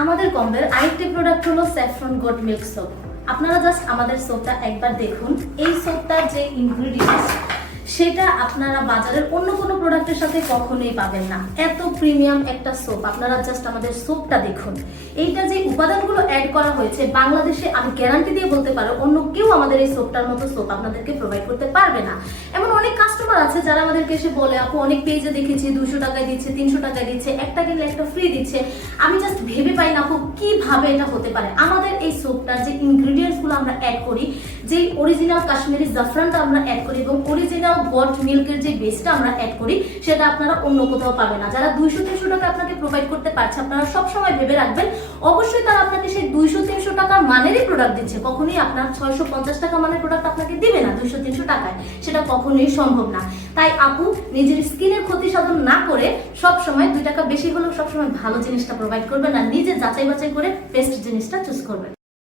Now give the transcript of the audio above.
আমাদের কম্বের আরেকটি প্রোডাক্ট হলো স্যাফরন গোট মিল্ক সোপ। আপনারা জাস্ট আমাদের সোপটা একবার দেখুন। এই সোপটার যে ইনগ্রেডিয়েন্টস সেটা আপনারা বাজারের অন্য কোনো প্রোডাক্টের সাথে কখনোই পাবেন না। এত প্রিমিয়াম একটা সোপ, আপনারা জাস্ট আমাদের সোপটা দেখুন। এইটা যে উপাদানগুলো অ্যাড করা হয়েছে, বাংলাদেশে আমি গ্যারান্টি দিয়ে বলতে পারো অন্য কেউ আমাদের এই সোপটার মতো সোপ আপনাদেরকে প্রোভাইড করতে পারবে না। এমন অনেক কাস্টমার আছে যারা আমাদেরকে এসে বলে, আপু অনেক পেজে দেখেছি 200 টাকায় দিচ্ছে, 300 টাকায় দিচ্ছে, একটা কিনলে একটা ফ্রি দিচ্ছে। আমি জাস্ট ভেবে পাই না আপু কিভাবে এটা হতে পারে। আমাদের এই সোপটার যে ইনগ্রেডিয়েন্টসগুলো আমরা অ্যাড করি, যেই অরিজিনাল কাশ্মীরি জাফরানটা আমরা অ্যাড করি এবং অরিজিনাল গোট মিল্কের যে বেসটা আমরা অ্যাড করি, সেটা আপনারা অন্য কোথাও পাবেন না। যারা 200-300 টাকা আপনাকে প্রোভাইড করতে পারছে, আপনারা সবসময় ভেবে রাখবেন অবশ্যই তারা আপনাকে সেই 200-300 টাকার মানেরই প্রোডাক্ট দিচ্ছে। কখনোই আপনার 650 টাকা মানের প্রোডাক্ট আপনাকে দিবে না 200-300 টাকায়, সেটা কখনোই সম্ভব না। তাই আপু নিজের স্কিনের ক্ষতি সাধন না করে সবসময় 2 টাকা বেশি হলেও সবসময় ভালো জিনিসটা প্রোভাইড করবেন, আর নিজে যাচাই বাছাই করে বেস্ট জিনিসটা চুজ করবেন।